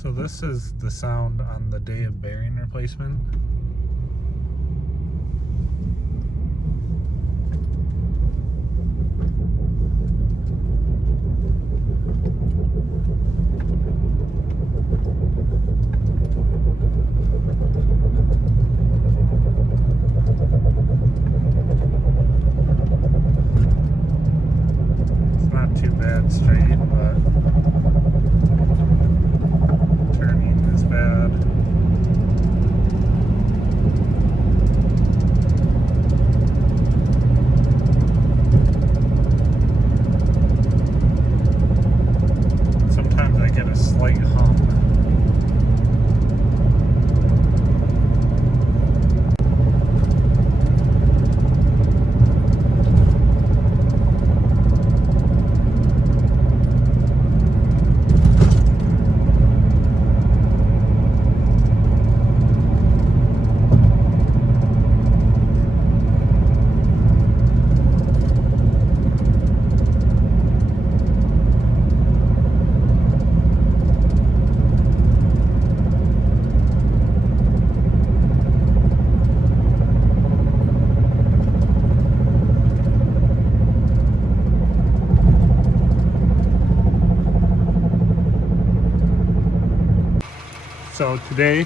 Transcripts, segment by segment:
So this is the sound on the day of bearing replacement. It's not too bad straight, but turning is bad. Sometimes I get a slight hum. So today,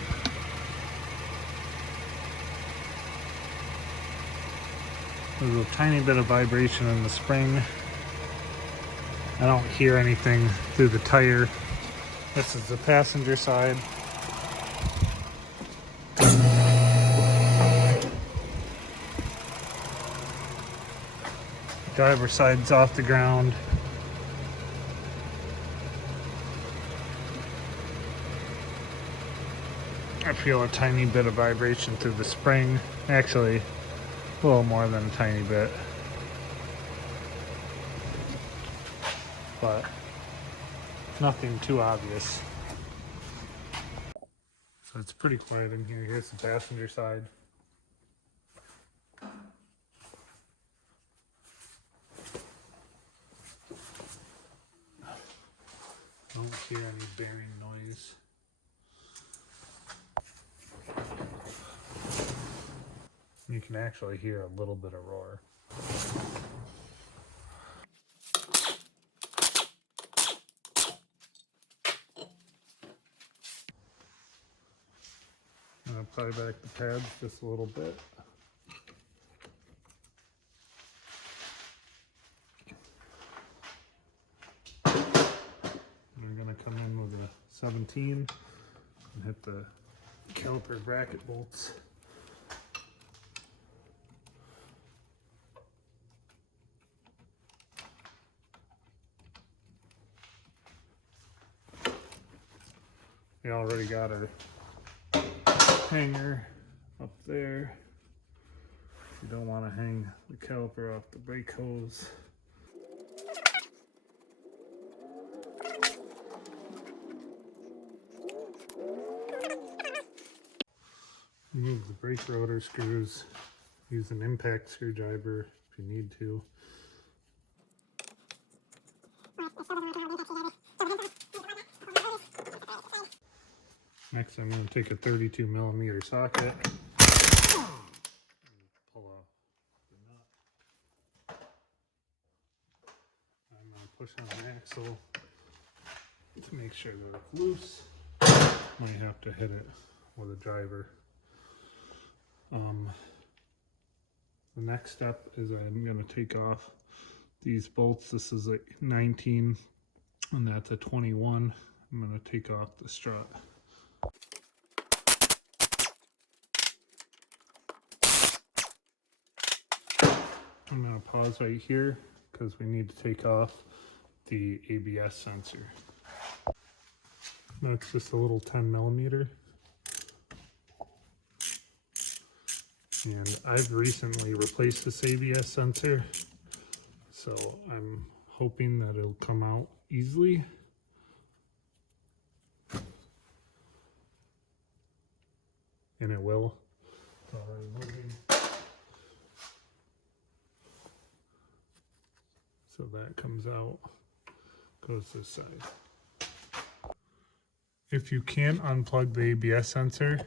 there's a tiny bit of vibration in the spring. I don't hear anything through the tire. This is the passenger side. Driver's side's off the ground. I feel a tiny bit of vibration through the spring. Actually, a little more than a tiny bit. But nothing too obvious. So it's pretty quiet in here. Here's the passenger side. Don't hear any bearing noise. You can actually hear a little bit of roar. I'm going to apply back the pads just a little bit. We're going to come in with a 17 and hit the caliper bracket bolts. We already got our hanger up there. You don't want to hang the caliper off the brake hose. Remove the brake rotor screws. Use an impact screwdriver if you need to. Next, I'm going to take a 32mm socket and pull off the nut. I'm going to push on the axle to make sure that it's loose. Might have to hit it with a driver. The next step is I'm going to take off these bolts. This is a 19 and that's a 21. I'm going to take off the strut. I'm going to pause right here because we need to take off the ABS sensor. That's just a little 10mm. And I've recently replaced this ABS sensor, so I'm hoping that it'll come out easily. And it will. It's already moving. So that comes out, goes this side. If you can't unplug the ABS sensor,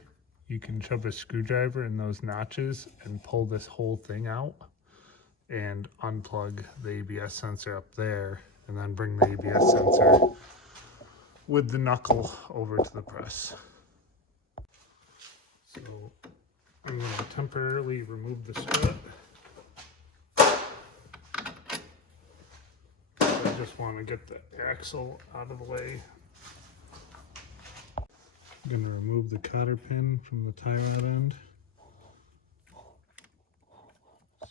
you can shove a screwdriver in those notches and pull this whole thing out and unplug the ABS sensor up there, and then bring the ABS sensor with the knuckle over to the press. So I'm going to temporarily remove the strut. I just want to get the axle out of the way. I'm going to remove the cotter pin from the tie rod end. So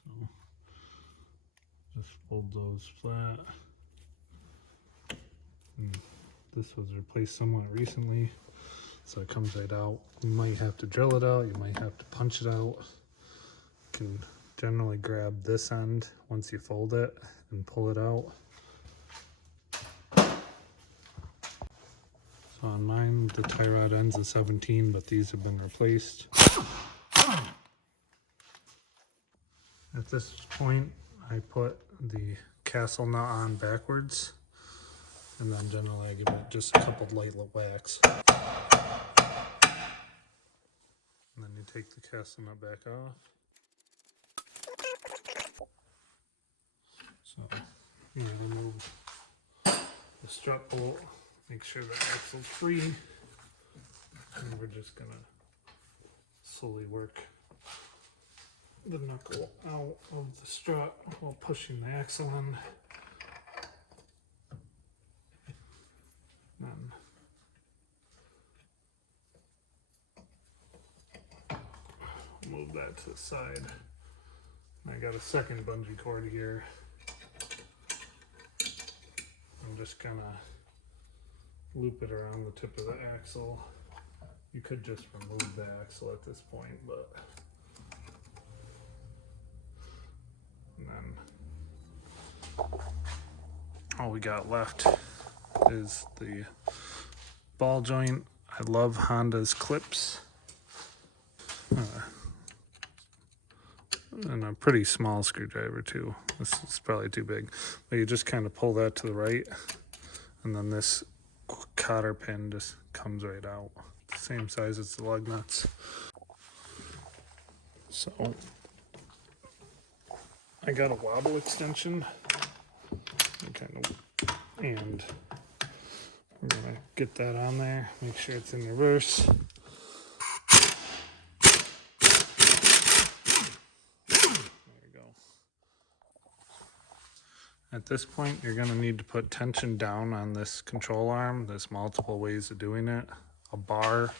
just fold those flat. And this was replaced somewhat recently, so it comes right out. You might have to drill it out, you might have to punch it out. You can generally grab this end once you fold it and pull it out. So on mine, the tie rod ends at 17, but these have been replaced. At this point, I put the castle nut on backwards, and then generally I give it just a couple light whacks. And then you take the castle nut back off. So you remove the strut bolt, make sure the axle's free, and we're just gonna slowly work the knuckle out of the strut while pushing the axle in. Then move that to the side. I got a second bungee cord here. I'm just gonna loop it around the tip of the axle. You could just remove the axle at this point, but and then all we got left is the ball joint. I love Honda's clips. And a pretty small screwdriver too. This is probably too big. But you just kind of pull that to the right, and then this cotter pin just comes right out. Same size as the lug nuts. So I got a wobble extension, and we're gonna get that on there, make sure it's in reverse. At this point, you're going to need to put tension down on this control arm. There's multiple ways of doing it. A bar,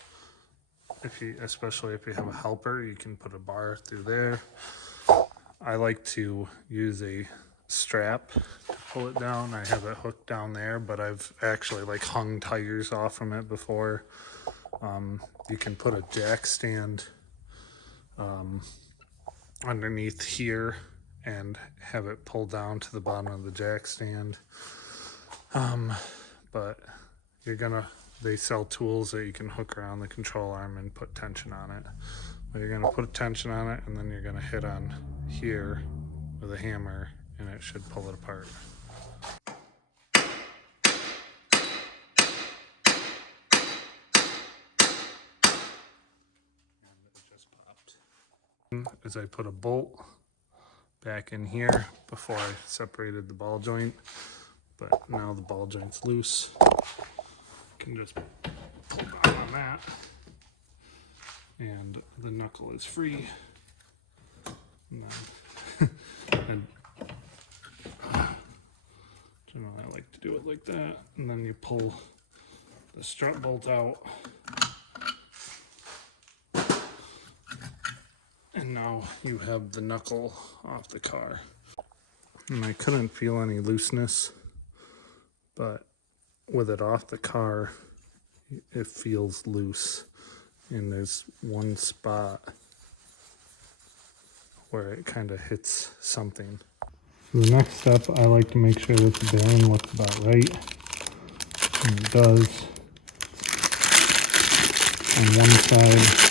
especially if you have a helper, you can put a bar through there. I like to use a strap to pull it down. I have it hooked down there, but I've actually hung tires off from it before. You can put a jack stand underneath here and have it pulled down to the bottom of the jack stand. But they sell tools that you can hook around the control arm and put tension on it. But you're gonna put tension on it, and then you're gonna hit on here with a hammer, and it should pull it apart. And it just popped. As I put a bolt back in here before I separated the ball joint, but now the ball joint's loose. You can just pull down on that, and the knuckle is free. And then, and generally I like to do it like that, and then you pull the strut bolt out. And now you have the knuckle off the car. And I couldn't feel any looseness, but with it off the car, it feels loose. And there's one spot where it kind of hits something. So the next step, I like to make sure that the bearing looks about right. And it does. On one side,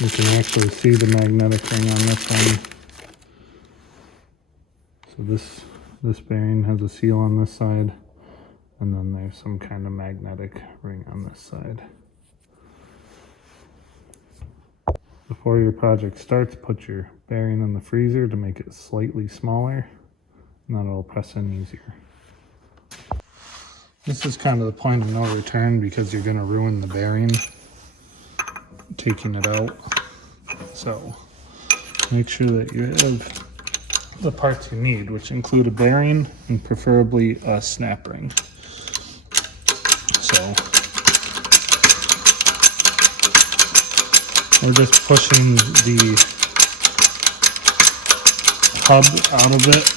you can actually see the magnetic ring on this one. So this bearing has a seal on this side, and then there's some kind of magnetic ring on this side. Before your project starts, put your bearing in the freezer to make it slightly smaller, and then it'll press in easier. This is kind of the point of no return because you're going to ruin the bearing taking it out. So make sure that you have the parts you need, which include a bearing and preferably a snap ring. So we're just pushing the hub out of it.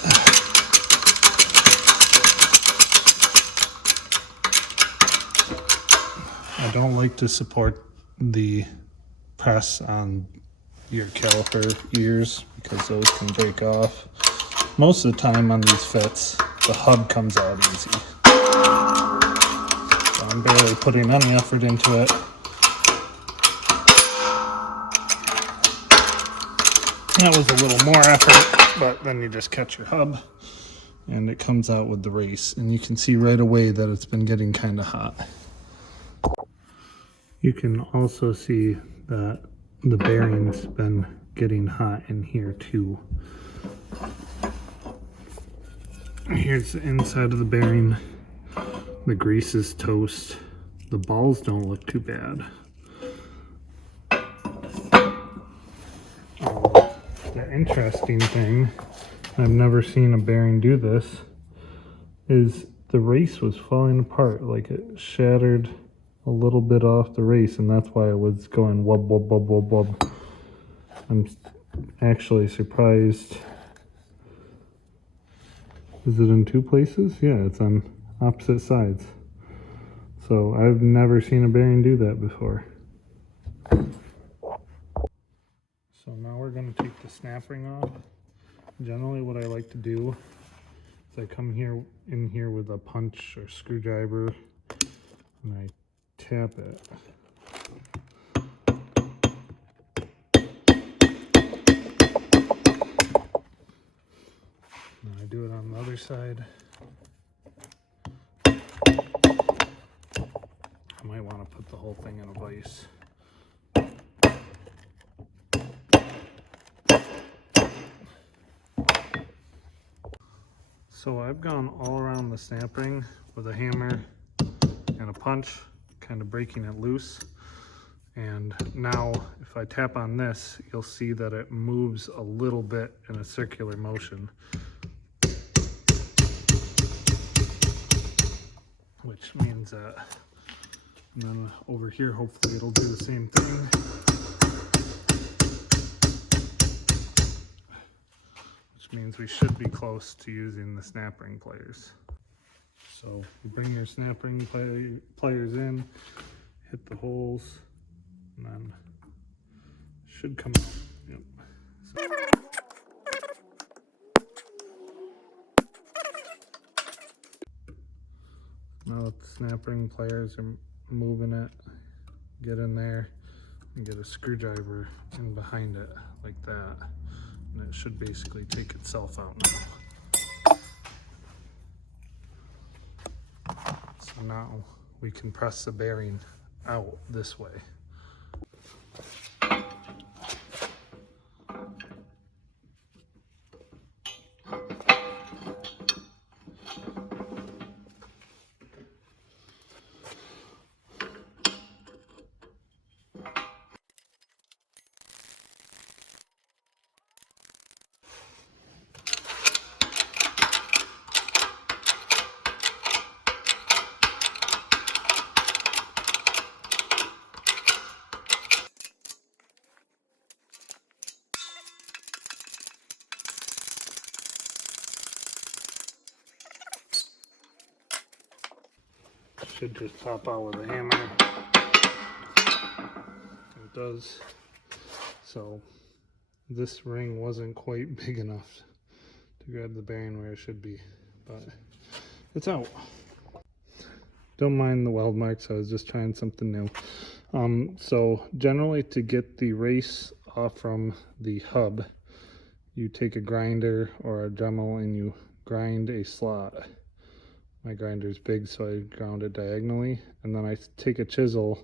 I don't like to support the press on your caliper ears because those can break off. Most of the time on these fits, the hub comes out easy. So I'm barely putting any effort into it. That was a little more effort, but then you just catch your hub and it comes out with the race. And you can see right away that it's been getting kind of hot. You can also see that the bearing's been getting hot in here too. Here's the inside of the bearing. The grease is toast. The balls don't look too bad. The interesting thing, I've never seen a bearing do this, is the race was falling apart. Like it shattered a little bit off the race, and that's why it was going wub wub wub wub wub. I'm actually surprised. Is it in two places? Yeah, it's on opposite sides. So I've never seen a bearing do that before. So now we're going to take the snap ring off. Generally what I like to do is I come in here with a punch or screwdriver and I tap it. And I do it on the other side. I might want to put the whole thing in a vise. So I've gone all around the snap ring with a hammer and a punch, kind of breaking it loose. And now if I tap on this, you'll see that it moves a little bit in a circular motion, which means that, and then over here hopefully it'll do the same thing. Means we should be close to using the snap ring pliers. So you bring your snap ring pliers in, hit the holes, and then it should come out. Yep. So. Now that the snap ring pliers are moving it, get in there and get a screwdriver in behind it like that. And it should basically take itself out now. So now we can press the bearing out this way. Should just pop out with a hammer. It does. So this ring wasn't quite big enough to grab the bearing where it should be, but it's out. Don't mind the weld marks, I was just trying something new. So generally to get the race off from the hub, you take a grinder or a Dremel and you grind a slot My grinder's big, so I ground it diagonally, and then I take a chisel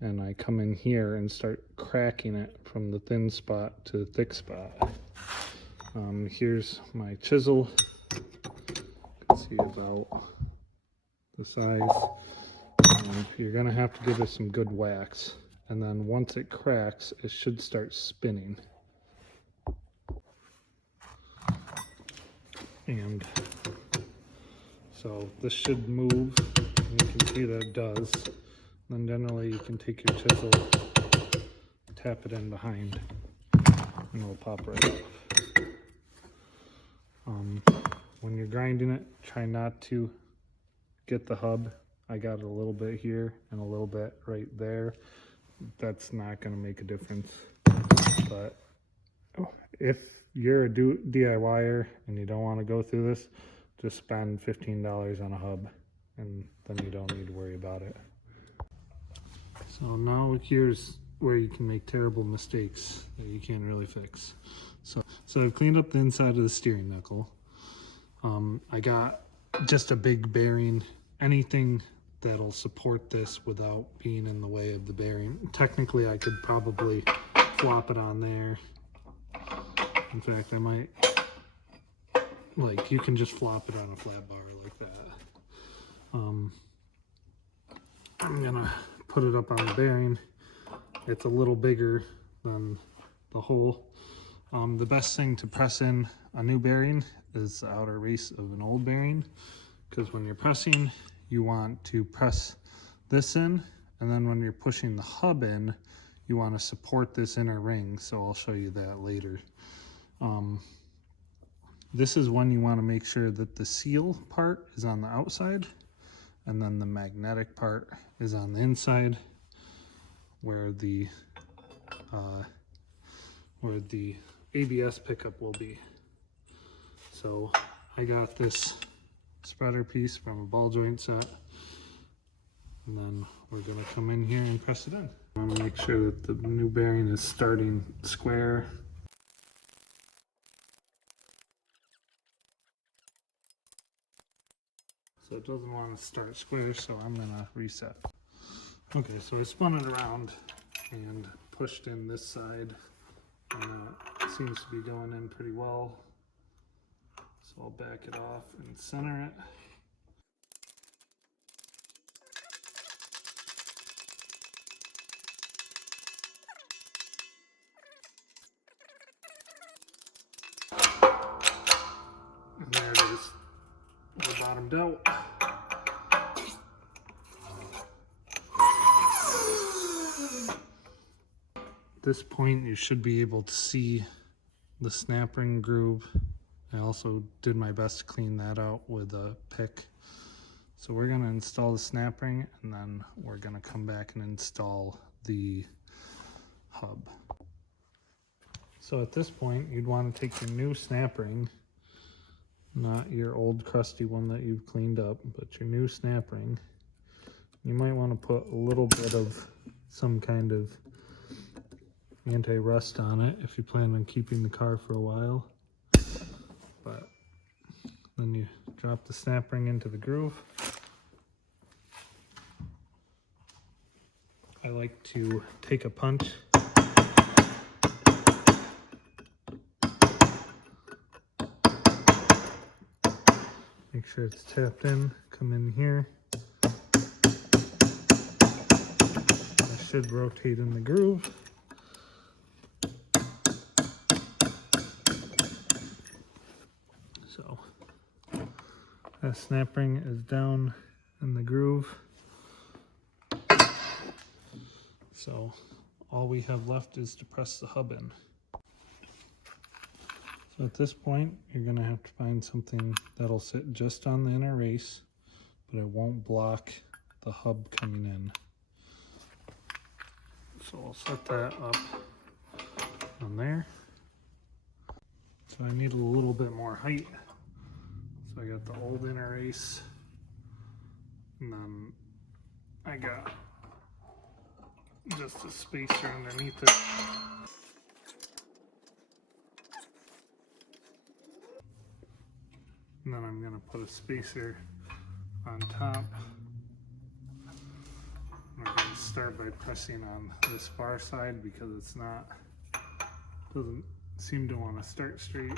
and I come in here and start cracking it from the thin spot to the thick spot. Here's my chisel. You can see about the size. And you're gonna have to give it some good whacks, and then once it cracks, it should start spinning. And so this should move, and you can see that it does. Then generally you can take your chisel, tap it in behind, and it'll pop right off. When you're grinding it, try not to get the hub. I got a little bit here and a little bit right there. That's not going to make a difference. But if you're a DIYer and you don't want to go through this, just spend $15 on a hub, and then you don't need to worry about it. So now here's where you can make terrible mistakes that you can't really fix. So I've cleaned up the inside of the steering knuckle. I got just a big bearing, anything that'll support this without being in the way of the bearing. Technically, I could probably flop it on there. In fact, I might, like, you can just flop it on a flat bar like that. I'm gonna put it up on the bearing. It's a little bigger than the hole. The best thing to press in a new bearing is the outer race of an old bearing, because when you're pressing, you want to press this in, and then when you're pushing the hub in, you want to support this inner ring. So I'll show you that later. This is when you want to make sure that the seal part is on the outside, and then the magnetic part is on the inside, where the ABS pickup will be. So I got this spreader piece from a ball joint set, and then we're gonna come in here and press it in. I want to make sure that the new bearing is starting square. So it doesn't want to start square, so I'm gonna reset. Okay, so I spun it around and pushed in this side, and it seems to be going in pretty well. So I'll back it off and center it. And there it is, all bottomed out. At this point, you should be able to see the snap ring groove. I also did my best to clean that out with a pick. So we're gonna install the snap ring, and then we're gonna come back and install the hub. So at this point, you'd want to take your new snap ring, not your old crusty one that you've cleaned up, but your new snap ring. You might want to put a little bit of some kind of anti-rust on it if you plan on keeping the car for a while. But then you drop the snap ring into the groove. I like to take a punch make sure it's tapped in, come in here. I should rotate in the groove. So that snap ring is down in the groove. So all we have left is to press the hub in. So at this point, you're gonna have to find something that'll sit just on the inner race, but it won't block the hub coming in. So I'll set that up on there. So I need a little bit more height. So I got the old inner race, and then I got just a spacer underneath it. And then I'm gonna put a spacer on top. I'm going to start by pressing on this bar side because it's not, doesn't seem to want to start straight.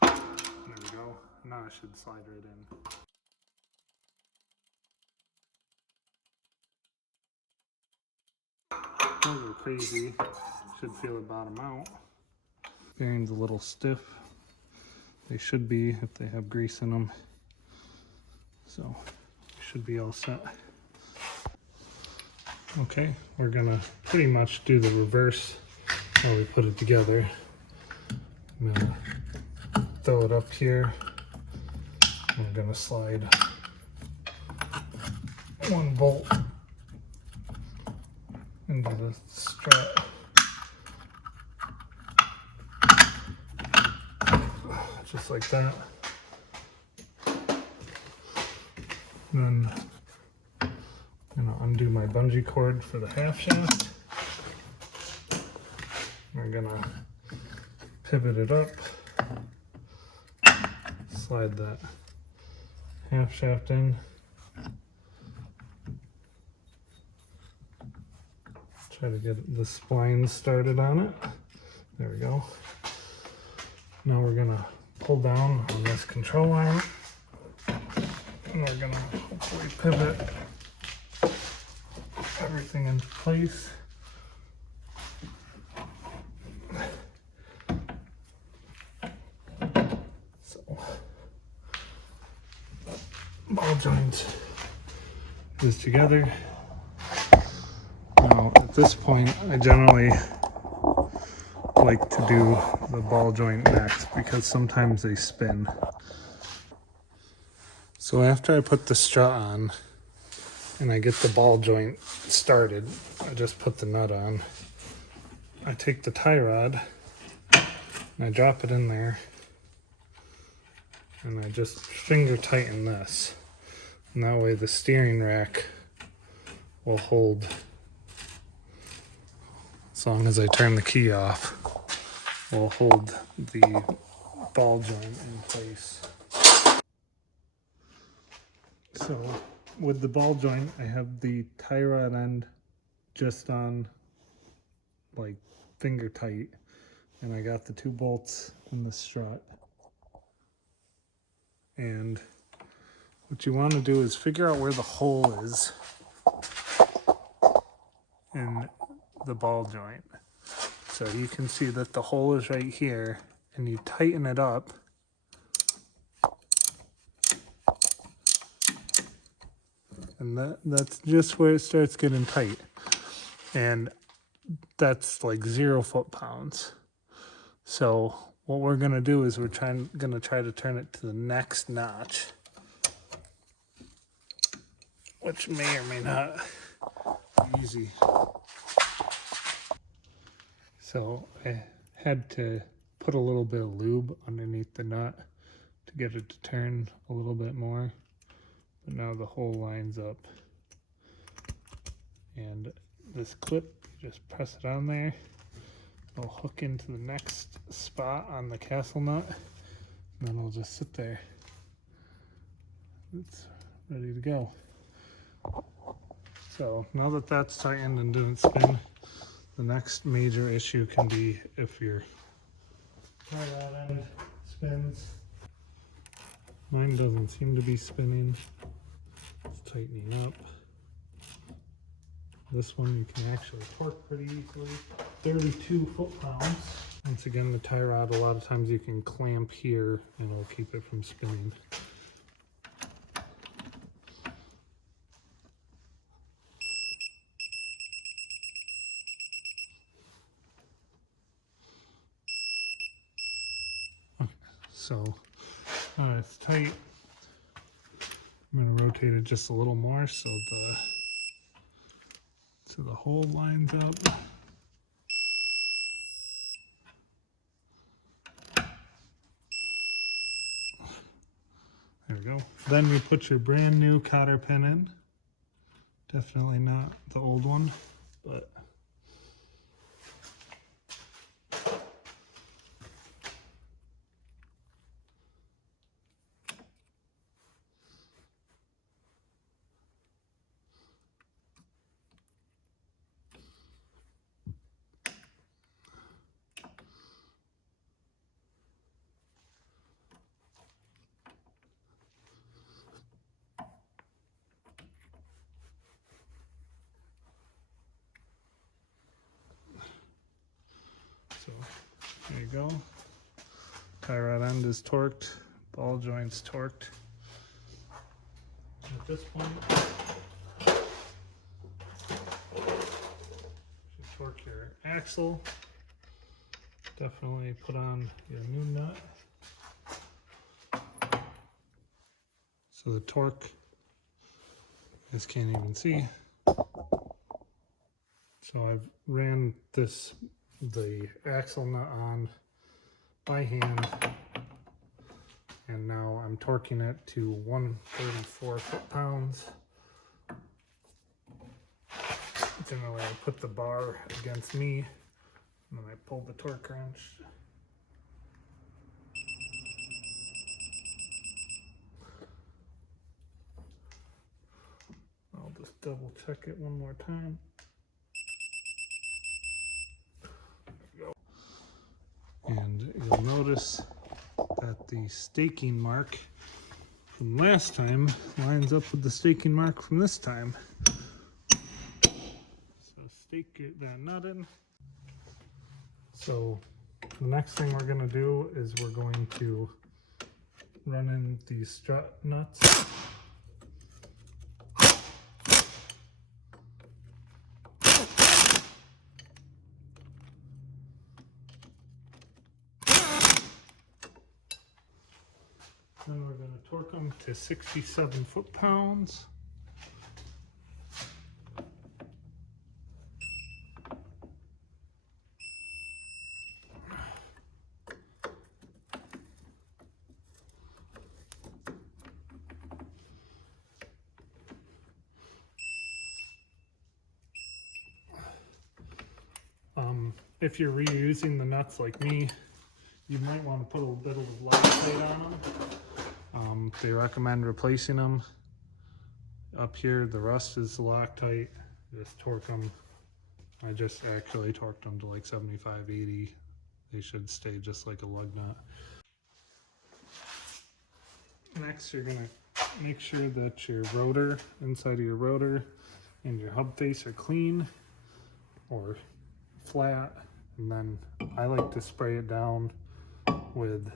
There we go. Now it should slide right in. Don't go crazy. Should feel it bottom out. Bearing's a little stiff. They should be if they have grease in them. So should be all set. Okay, we're gonna pretty much do the reverse while we put it together. I'm gonna throw it up here. I'm gonna slide one bolt into the strut. Just like that. Then I'm gonna undo my bungee cord for the half shaft. We're gonna pivot it up, slide that half shaft in. Try to get the spline started on it. There we go. Now we're gonna pull down on this control arm, and we're gonna hopefully pivot everything into place. So, ball joint is together. Now at this point, I generally like to do the ball joint next because sometimes they spin. So after I put the strut on and I get the ball joint started, I just put the nut on. I take the tie rod and I drop it in there and I just finger tighten this. And that way the steering rack will hold as long as I turn the key off. Will hold the ball joint in place. So with the ball joint, I have the tie rod end just on like finger tight, and I got the 2 bolts in the strut. And what you want to do is figure out where the hole is in the ball joint. So you can see that the hole is right here, and you tighten it up. And that's just where it starts getting tight. And that's like 0 foot-pounds. So what we're gonna do is we're gonna try to turn it to the next notch, which may or may not be easy. So I had to put a little bit of lube underneath the nut to get it to turn a little bit more. But now the hole lines up. And this clip, just press it on there. It'll hook into the next spot on the castle nut. And then it'll just sit there. It's ready to go. So now that that's tightened and didn't spin, the next major issue can be if your tie rod end spins. Mine doesn't seem to be spinning. It's tightening up. This one you can actually torque pretty easily. 32 foot-pounds. Once again, the tie rod, a lot of times you can clamp here and it'll keep it from spinning. So it's tight. I'm going to rotate it just a little more so the hole lines up. There we go. Then you put your brand new cotter pin in. Definitely not the old one, but so there you go. Tie rod end is torqued, ball joints torqued. At this point, you should torque your axle. Definitely put on your new nut. So the torque, you guys can't even see. So I've ran the axle nut on by hand, and now I'm torquing it to 134 foot-pounds. Generally I put the bar against me, and then I pull the torque wrench. I'll just double check it one more time. And you'll notice that the staking mark from last time lines up with the staking mark from this time. So stake that nut in. So the next thing we're going to do is we're going to run in these strut nuts. Then we're going to torque them to 67 foot-pounds. If you're reusing the nuts like me, you might want to put a little bit of Loctite on them. They recommend replacing them. Up here, the rust is Loctite. Just torque them. I just actually torqued them to like 75, 80. They should stay just like a lug nut. Next, you're gonna make sure that your rotor, inside of your rotor, and your hub face are clean or flat. And then I like to spray it down with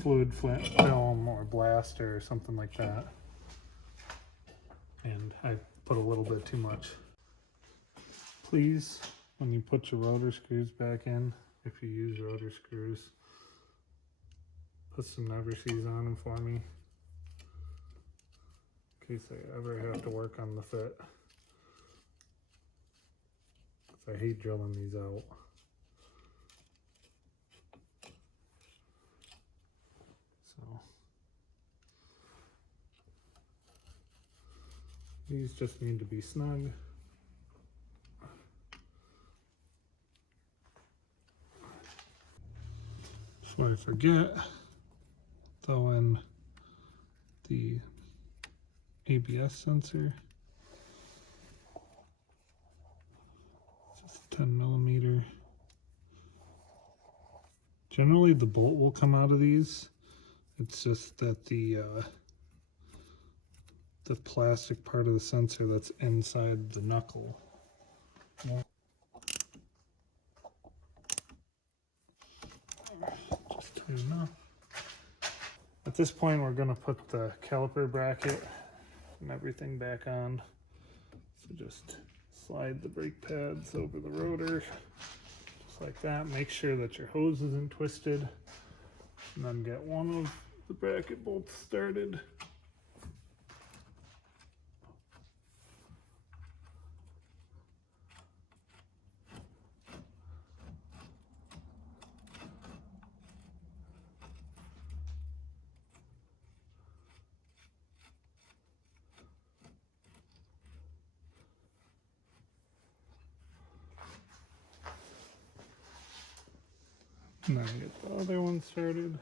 fluid film or blaster or something like that. And I put a little bit too much. Please, when you put your rotor screws back in, if you use rotor screws, put some Never-Sees on them for me, in case I ever have to work on the fit. I hate drilling these out. So these just need to be snug. Before I forget, throw in the ABS sensor. 10 millimeter. Generally the bolt will come out of these. It's just that the plastic part of the sensor that's inside the knuckle. Just tight enough. At this point we're going to put the caliper bracket and everything back on. So just slide the brake pads over the rotor, just like that. Make sure that your hose isn't twisted, and then get one of the bracket bolts started. And then get the other one started.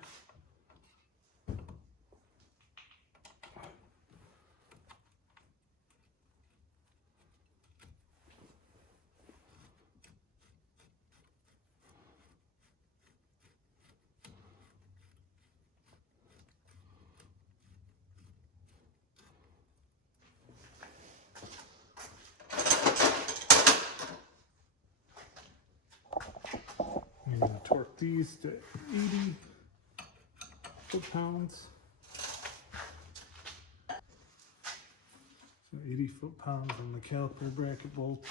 I'm going to torque these to 80 foot-pounds. So 80 foot-pounds on the caliper bracket bolts.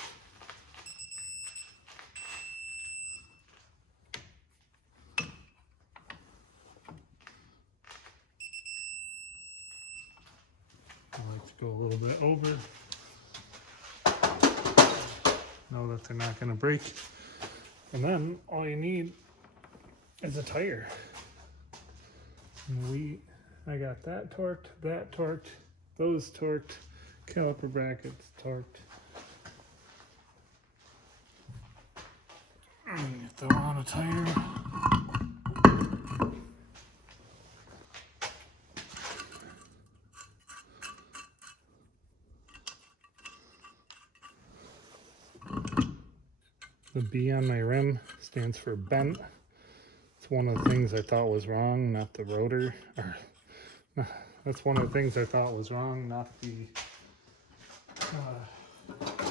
I like to go a little bit over. Know that they're not going to break. And then all you need is a tire. And I got that torqued, those torqued, caliper brackets torqued. And throw on a tire. The B on my rim stands for bent. It's one of the things I thought was wrong, not the rotor. That's one of the things I thought was wrong, not the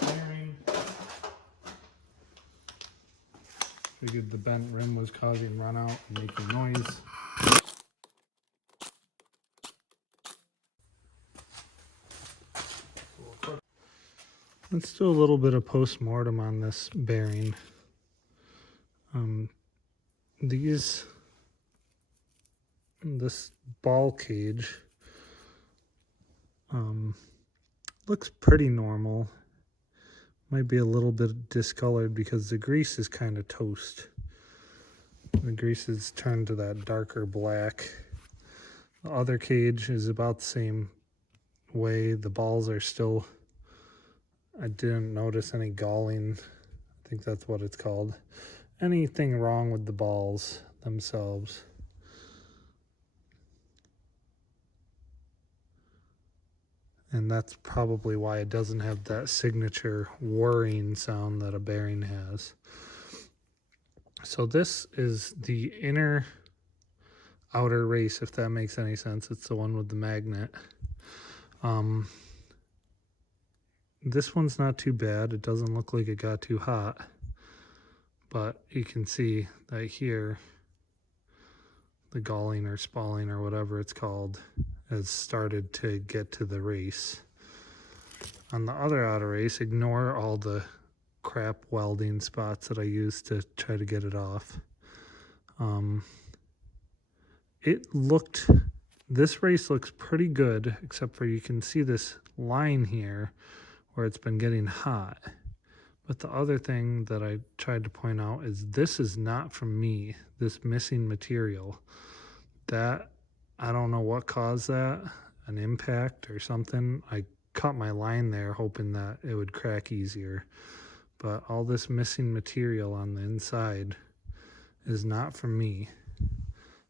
bearing. Figured the bent rim was causing run out and making noise. Let's do a little bit of post-mortem on this bearing. This ball cage looks pretty normal. Might be a little bit discolored because the grease is kind of toast. The grease is turned to that darker black. The other cage is about the same way. The balls are still, I didn't notice any galling. I think that's what it's called. Anything wrong with the balls themselves. And that's probably why it doesn't have that signature whirring sound that a bearing has. So this is the inner outer race, if that makes any sense. It's the one with the magnet. This one's not too bad. It doesn't look like it got too hot. But you can see that here, the galling or spalling or whatever it's called has started to get to the race. On the other outer race, ignore all the crap welding spots that I used to try to get it off. This race looks pretty good, except for you can see this line here where it's been getting hot. But the other thing that I tried to point out is this is not from me, this missing material. That, I don't know what caused that, an impact or something. I cut my line there hoping that it would crack easier. But all this missing material on the inside is not from me.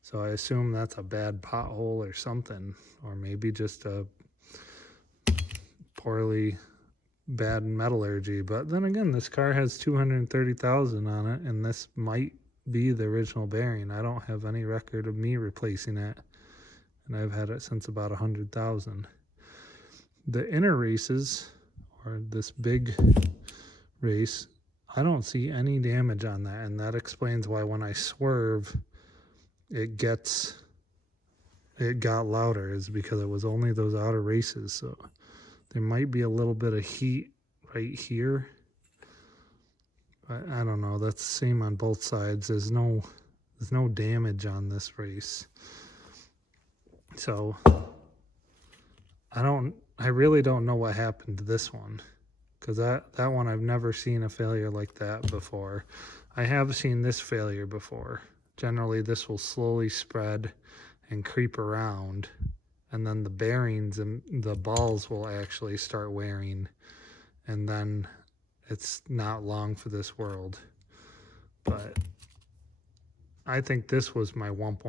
So I assume that's a bad pothole or something, or maybe just a poorly bad metallurgy. But then again, this car has 230,000 on it, and this might be the original bearing. I don't have any record of me replacing it, and I've had it since about 100,000. The inner races, or this big race, I don't see any damage on that, and that explains why when I swerve, it got louder, is because it was only those outer races. So there might be a little bit of heat right here, but I don't know. That's the same on both sides. There's no damage on this race. So I really don't know what happened to this one, because that one I've never seen a failure like that before. I have seen this failure before. Generally, this will slowly spread and creep around, and then the bearings and the balls will actually start wearing, and then it's not long for this world. But I think this was my wump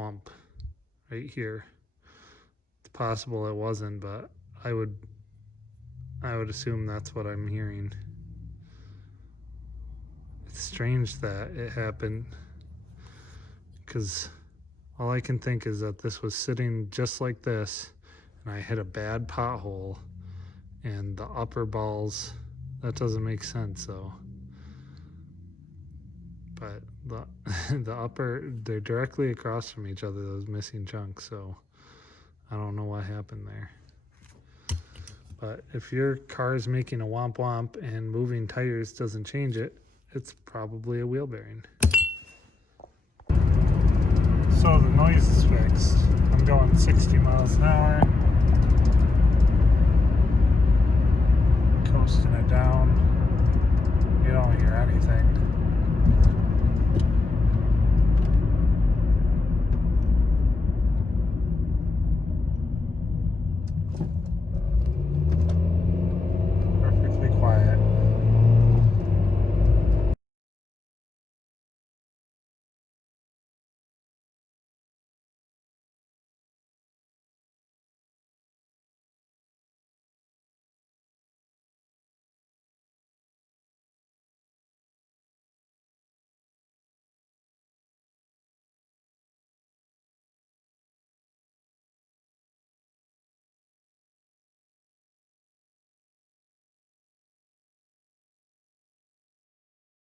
right here. It's possible it wasn't, but I would assume that's what I'm hearing. It's strange that it happened, because all I can think is that this was sitting just like this, and I hit a bad pothole, and the upper balls, that doesn't make sense, though. But the upper, they're directly across from each other, those missing chunks, so I don't know what happened there. But if your car is making a womp and moving tires doesn't change it, it's probably a wheel bearing. So the noise is fixed. I'm going 60 miles an hour. Coasting it down. You don't hear anything.